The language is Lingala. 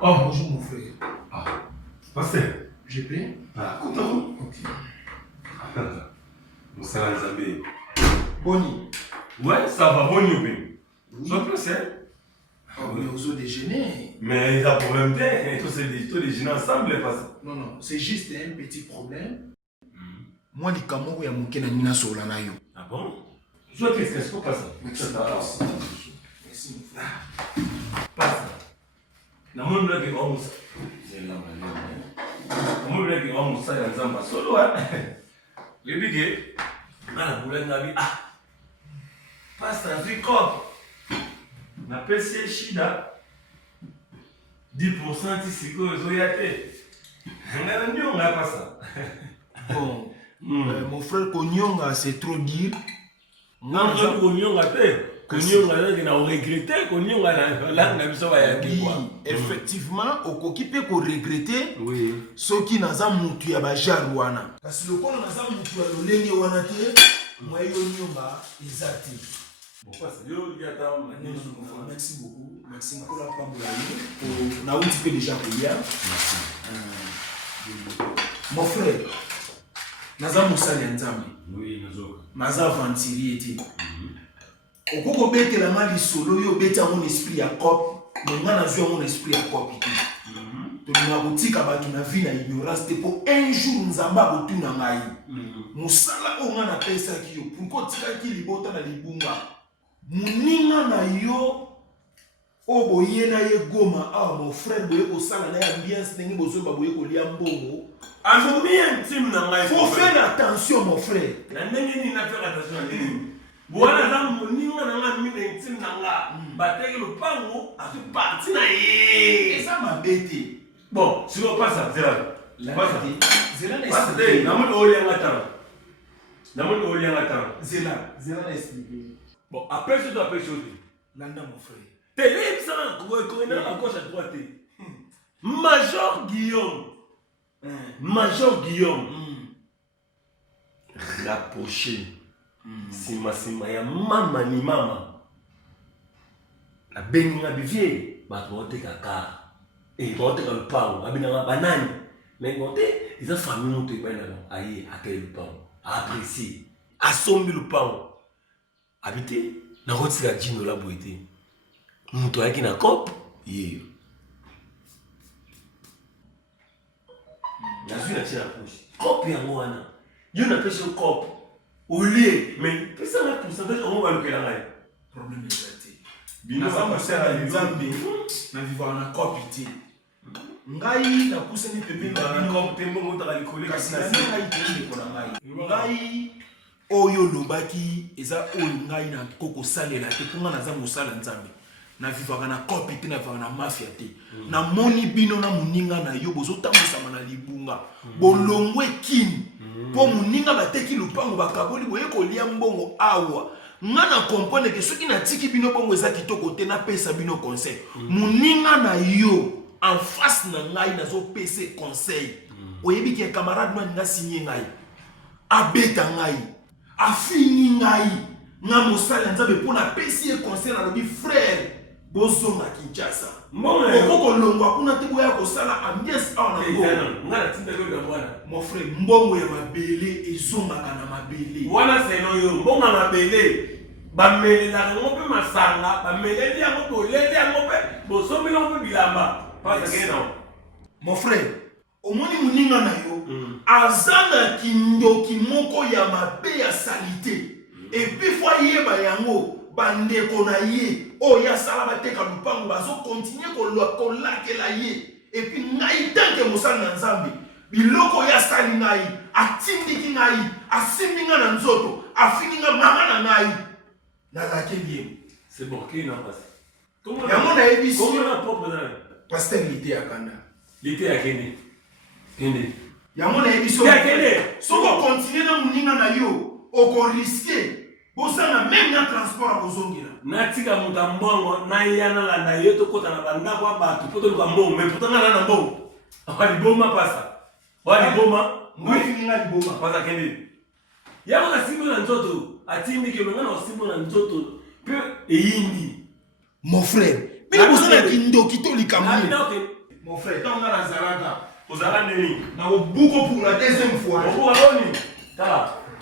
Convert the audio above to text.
Oh, bonjour mon frère. Ah, pasteur. J'ai pris. Ah, content. Ok. Moussa Nzambe. Boni. Ouais, ça va, bon youpé. Sois plus, hein. Ah oui, on a déjeuné. Mais il y a un problème d'air. Tous déjeuner ensemble, pas ça. Non, non, c'est juste un petit problème. Moi, les Camerounais, il y a mon kénamina solana yo. Ah bon? Je vois qu'est-ce que c'est pas ça. Merci. Merci mon frère. Pas ça. Na mon blague est vraiment ça. C'est là, na mon blague est vraiment ça, il y a un zamba solo, hein. Le bigué, na la boule n'a ah. Pas ça, c'est quoi? Na PC Shida. 10% ici, que vous avez. On n'a pas ça. Bon, mon frère Konyonga, c'est trop dire. Non, je Konyonga, Konyonga, on a regretté, Konyonga, là, on a vu ça, oui, effectivement, au coquipé qu'on regrettait, oui. Ceux qui n'ont pas moutu à Bajarouana. Parce que le con n'a pas moutu à l'olé wanate, moi yo nyomba, exact. Bon, parce que yo, merci beaucoup. Merci beaucoup la Pamboulaye. On a un petit peu déjà payé. Merci. Mon frère, naza musali nzambe. Oui, nazoka. Maza ventiri était. Okoko bete la mali solo yo bete mon esprit à cop, mais nga nazwa mon esprit à cop ité. To na botika batu na vie na ignorance te pour un jour nzamba botuna ngai. Musala o nga na pesa ki yo pourquoi tika ki libota na libunga. Muninga na yo o boye na ye goma ah mon frère boye ko sala na ambiance ndenge bozo ba boye ko lia mbongo. Faut faire attention mon frère. La ndenge ni na faire attention. Voilà là moninga na nga mi na intime na nga. Bateke le pango a fait partie na ye. Et ça m'a bêté. Bon, si on passe ça, c'est là. C'est là Parce que namun olianga tan. Namun olianga tan. C'est là expliqué. Bon, après je dois appeler chose. Landa mon frère. Télé ça, à gauche à droite. Major Guillaume. Major Guillaume. Rapproché. Sima ya mama ni mama. La benga bivie, ba tote kaka. Et tote ka lupango, abina banani. Mais ngote, ils ont famille monte ba na ayi akay lupango. Apprécier. Asombi lupango. Habiter na roti la dino la boité. Muto yaki na cop, ye. La vie la tire la poche. Cop ya ngwana. Yo na pêche au cop. Au lieu, mais qu'est-ce que ça pourcentage on va le faire là? Problème exacté. Bino ça me sert à nzambe na vivre na copité. Ngai na pousse ni pepe na bino tembo mota likole kasi na ngai tende ko na ngai. Ngai oyo lobaki eza oyo ngai na koko salela te kunga na za mosala nzambe. Na vivre na copité na vivre na mafia te. Na moni bino na muninga na yo bozo tambusama na libunga. Bolongwe kini. Po muninga bateki lupango bakaboli boye ko lia mbongo awa nga na comprendre que soki na tiki bino bongo eza kitoko te na pesa bino conseil muninga na yo en face na ngai nazo pesa conseil oyebi ke camarade no nga signé ngai abeta ngai afini ngai nga mosala nzabe po na pesi conseil na lobi frère bozonga Kinshasa mbongo longwa kuna te boya ko sala ambiance awa na ngo ngala tinda lo ya mwana mon frère mbongo ya mabele ezonga kana mabele wana seno yo mbongo ya mabele bamele na ngope masanga bamele ya ngope olele ya ngope bosomi lo ngope bilamba pas que non mon frère omoni muninga na yo azana kindoki moko ya mabe ya salite et puis fois yeba yango bandeko na ye oya sala bateka lupango bazo continuer ko lakela ye et puis ngai tanke mosala na nzambe biloko ya sali ngai atindiki ngai asiminga na nzoto afininga mama na ngai na lakeli c'est bon qui n'a pas comment na yebi comment na propre na pasteur lité ya kanda lité ya kende yango na yebi ya kende soko continuer na muninga na yo oko risquer bosana même na transport à bozongela natika mutambongo na yana la na yeto kota na banda kwa batu poto kwa mbongo mais pourtant na mbongo akali boma pasa wali boma ngoi finga liboma pasa kende yako na simbo na nzoto atindi ke ngana na simbo na nzoto pe eyindi mon frère mais bosana kindo kitoli kamuni Mon frère, tant on a la Zalaka. Ozala nini? Na beaucoup pour la deuxième fois. Obuka nini? Tala.